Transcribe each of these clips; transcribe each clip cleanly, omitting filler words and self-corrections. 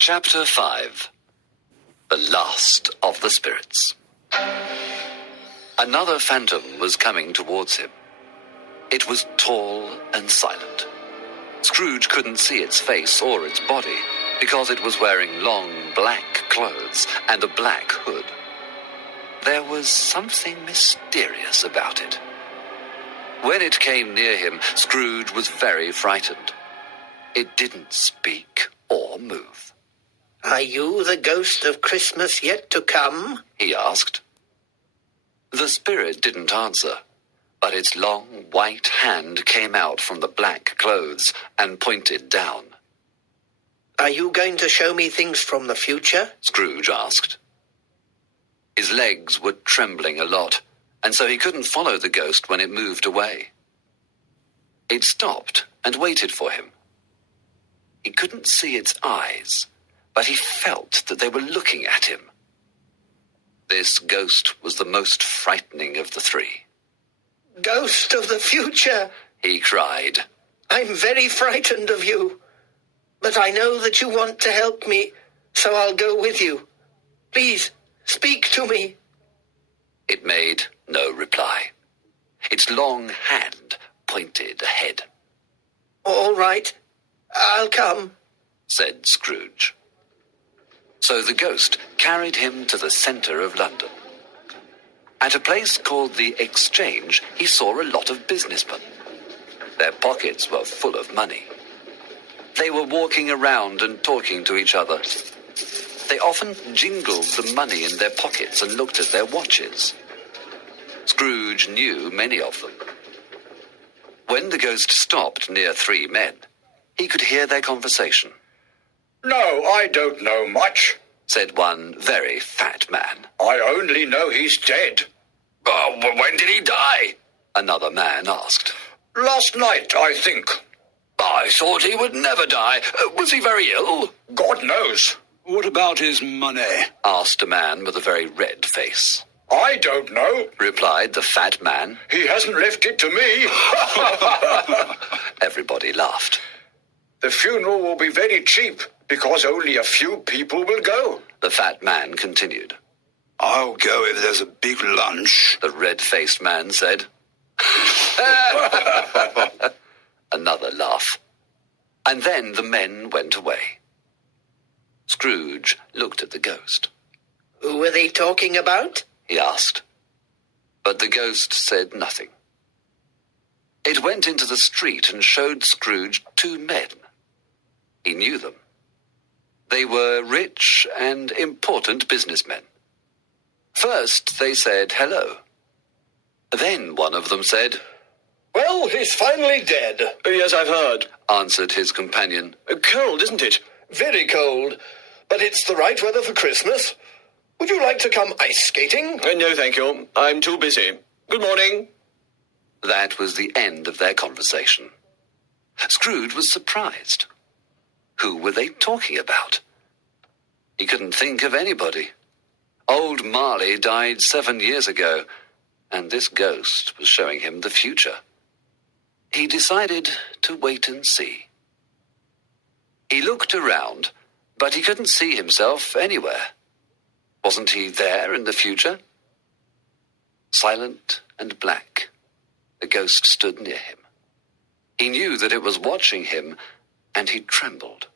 Chapter 5. The Last of the Spirits. Another phantom was coming towards him. It was tall and silent. Scrooge couldn't see its face or its body because it was wearing long black clothes and a black hood. There was something mysterious about it. When it came near him, Scrooge was very frightened. It didn't speak or move. "Are you the ghost of Christmas yet to come?" he asked. The spirit didn't answer, but its long white hand came out from the black clothes and pointed down. "Are you going to show me things from the future?" Scrooge asked. His legs were trembling a lot, and so he couldn't follow the ghost when it moved away. It stopped and waited for him. He couldn't see its eyes, but he felt that they were looking at him. This ghost was the most frightening of the three. "Ghost of the future," he cried. "I'm very frightened of you. But I know that you want to help me, so I'll go with you. Please, speak to me." It made no reply. Its long hand pointed ahead. "All right, I'll come," said Scrooge. So the ghost carried him to the centre of London. At a place called the Exchange, he saw a lot of businessmen. Their pockets were full of money. They were walking around and talking to each other. They often jingled the money in their pockets and looked at their watches. Scrooge knew many of them. When the ghost stopped near three men, he could hear their conversation. "No, I don't know much," said one very fat man. "I only know he's dead." When did he die?" another man asked. "Last night, I think." "I thought he would never die. Was he very ill?" "God knows." "What about his money?" asked a man with a very red face. "I don't know," replied the fat man. "He hasn't left it to me." Everybody laughed. "The funeral will be very cheap because only a few people will go," the fat man continued. "I'll go if there's a big lunch," the red-faced man said. Another laugh. And then the men went away. Scrooge looked at the ghost. "Who were they talking about?" he asked. But the ghost said nothing. It went into the street and showed Scrooge two men. He knew them. They were rich and important businessmen. First they said hello. Then one of them said, "Well, he's finally dead." "Yes, I've heard," answered his companion. "Cold, isn't it?" "Very cold, but it's the right weather for Christmas. Would you like to come ice skating?" No, thank you. I'm too busy. Good morning." That was the end of their conversation. Scrooge was surprised. Who were they talking about? He couldn't think of anybody. Old Marley died 7 years ago, and this ghost was showing him the future. He decided to wait and see. He looked around, but he couldn't see himself anywhere. Wasn't he there in the future? Silent and black, the ghost stood near him. He knew that it was watching him, and he trembled.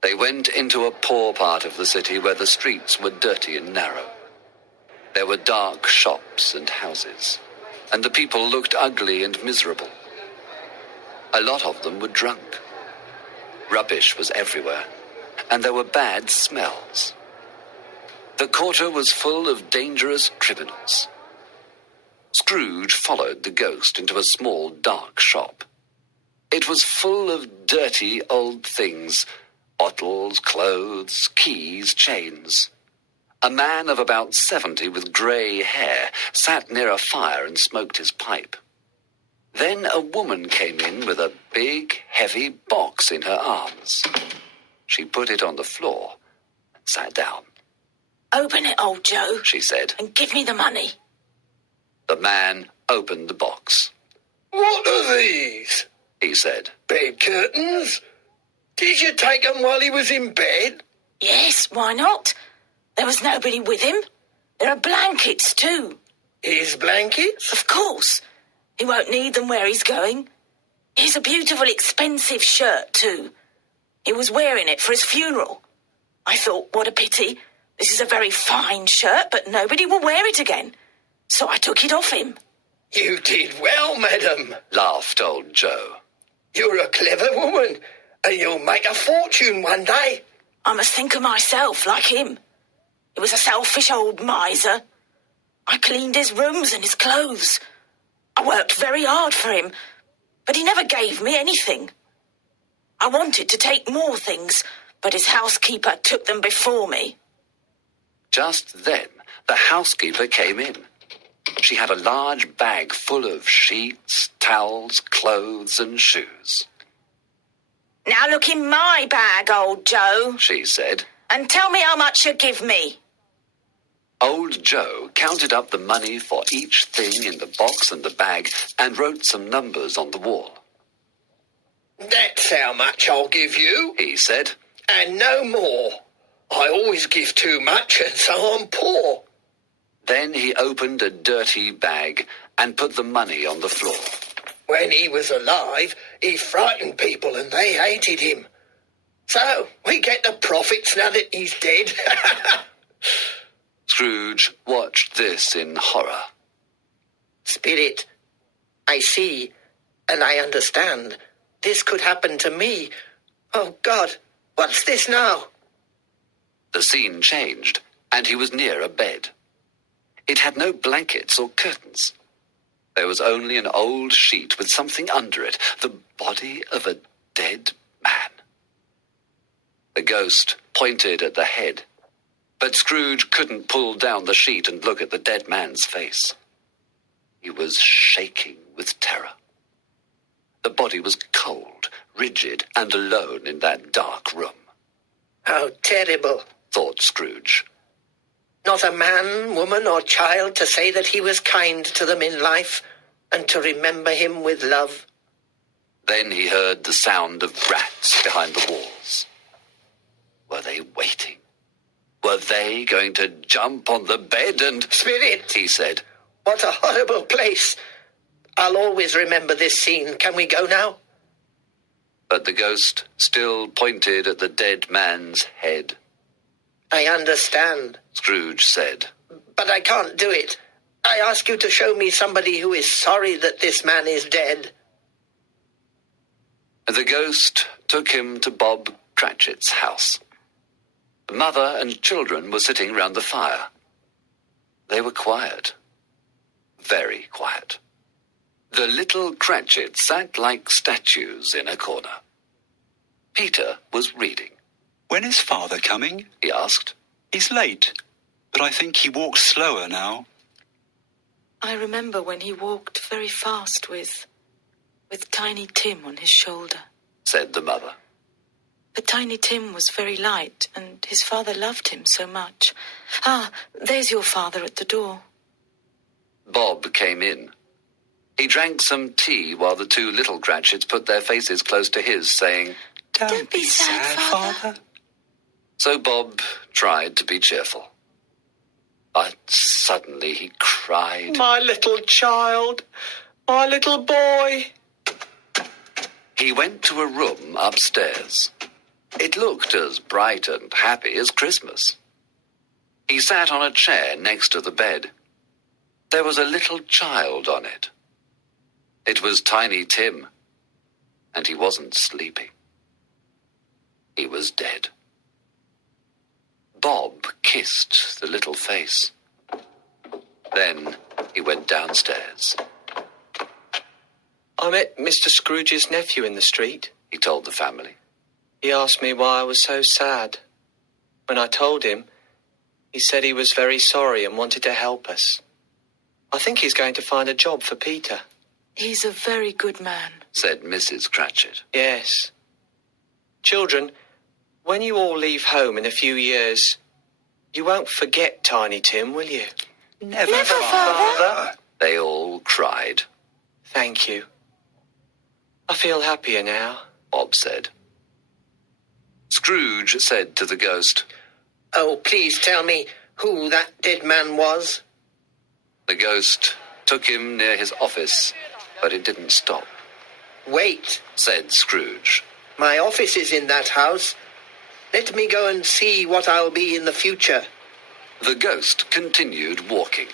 They went into a poor part of the city where the streets were dirty and narrow. There were dark shops and houses, and the people looked ugly and miserable. A lot of them were drunk. Rubbish was everywhere, and there were bad smells. The quarter was full of dangerous criminals. Scrooge followed the ghost into a small, dark shop. It was full of dirty old things, bottles, clothes, keys, chains. A man of about 70 with grey hair sat near a fire and smoked his pipe. Then a woman came in with a big, heavy box in her arms. She put it on the floor and sat down. "Open it, old Joe," she said, "and give me the money." The man opened the box. "What are these?" he said. "Bed curtains? Did you take him while he was in bed? Yes, why not? There was nobody with him. There are blankets too. His blankets? Of course. He won't need them where he's going. Here's a beautiful, expensive shirt too. He was wearing it for his funeral. I thought, what a pity. This is a very fine shirt, but nobody will wear it again. So I took it off him. You did well, madam, laughed old Joe. You're a clever woman, and you'll make a fortune one day. I must think of myself like him. He was a selfish old miser. I cleaned his rooms and his clothes. I worked very hard for him, but he never gave me anything. I wanted to take more things, but his housekeeper took them before me. Just then, the housekeeper came in. She had a large bag full of sheets, towels, clothes, and shoes. Now look in my bag, old Joe, she said, and tell me how much you give me. Old Joe counted up the money for each thing in the box and the bag and wrote some numbers on the wall. That's how much I'll give you, he said, and no more. I always give too much, and so I'm poor. Then he opened a dirty bag and put the money on the floor. When he was alive, he frightened people and they hated him. So we get the profits now that he's dead. Scrooge watched this in horror. Spirit, I see and I understand. This could happen to me. Oh, God, what's this now? The scene changed, and he was near a bed. It had no blankets or curtains. There was only an old sheet with something under it, the body of a dead man. The ghost pointed at the head, but Scrooge couldn't pull down the sheet and look at the dead man's face. He was shaking with terror. The body was cold, rigid, and alone in that dark room. How terrible, thought Scrooge. Not a man, woman, or child to say that he was kind to them in life and to remember him with love. Then he heard the sound of rats behind the walls. Were they waiting? Were they going to jump on the bed and... Spirit, he said. What a horrible place. I'll always remember this scene. Can we go now? But the ghost still pointed at the dead man's head. I understand, Scrooge said. But I can't do it. I ask you to show me somebody who is sorry that this man is dead. The ghost took him to Bob Cratchit's house. The mother and children were sitting round the fire. They were quiet. Very quiet. The little Cratchits sat like statues in a corner. Peter was reading. When is Father coming? He asked. He's late, but I think he walks slower now. I remember when he walked very fast with Tiny Tim on his shoulder, said the mother. But Tiny Tim was very light, and his father loved him so much. Ah, there's your father at the door. Bob came in. He drank some tea while the two little Cratchits put their faces close to his, saying, Don't be sad, Father. So Bob tried to be cheerful. But suddenly he cried. My little child, my little boy. He went to a room upstairs. It looked as bright and happy as Christmas. He sat on a chair next to the bed. There was a little child on it. It was Tiny Tim, and he wasn't sleeping. He was dead. Bob kissed the little face. Then he went downstairs. I met Mr. Scrooge's nephew in the street, he told the family. He asked me why I was so sad. When I told him, he said he was very sorry and wanted to help us. I think he's going to find a job for Peter. He's a very good man, said Mrs. Cratchit. Yes. Children, when you all leave home in a few years, you won't forget Tiny Tim, will you? Never, Father. They all cried. Thank you. I feel happier now, Bob said. Scrooge said to the ghost, Oh, please tell me who that dead man was. The ghost took him near his office, but it didn't stop. Wait, Said Scrooge. my office is in that house. Let me go and see what I'll be in the future. The ghost continued walking.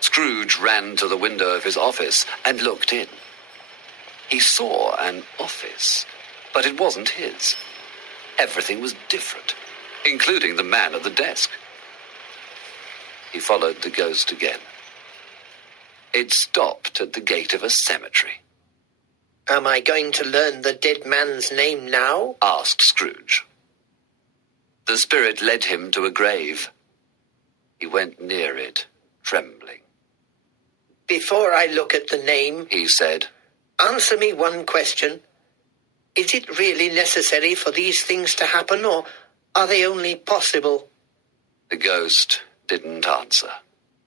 Scrooge ran to the window of his office and looked in. He saw an office, but it wasn't his. Everything was different, including the man at the desk. He followed the ghost again. It stopped at the gate of a cemetery. Am I going to learn the dead man's name now? Asked Scrooge. The spirit led him to a grave. He went near it, trembling. Before I look at the name, He said, answer me one question. Is it really necessary for these things to happen, or are they only possible? The ghost didn't answer.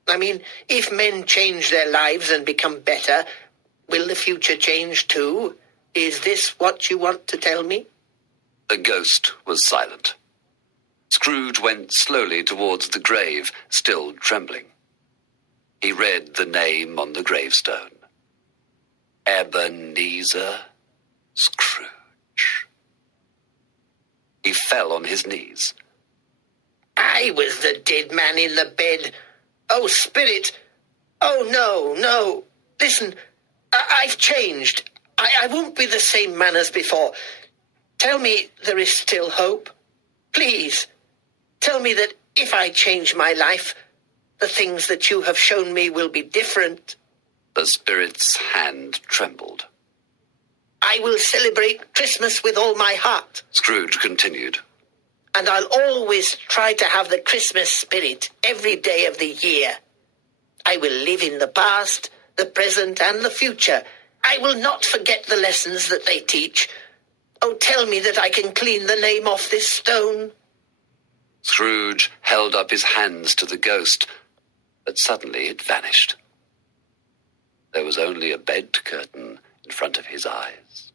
I mean, if men change their lives and become better, will the future change too? Is this what you want to tell me? The ghost was silent. Scrooge went slowly towards the grave, still trembling. He read the name on the gravestone. Ebenezer Scrooge. He fell on his knees. I was the dead man in the bed. Oh, spirit! Oh, no, no. Listen, I've changed. I won't be the same man as before. Tell me there is still hope. Please, tell me that if I change my life, the things that you have shown me will be different. The spirit's hand trembled. I will celebrate Christmas with all my heart, Scrooge continued. and I'll always try to have the Christmas spirit every day of the year. I will live in the past, the present, and the future. I will not forget the lessons that they teach. Oh, tell me that I can clean the name off this stone. Scrooge held up his hands to the ghost, but suddenly it vanished. There was only a bed curtain in front of his eyes.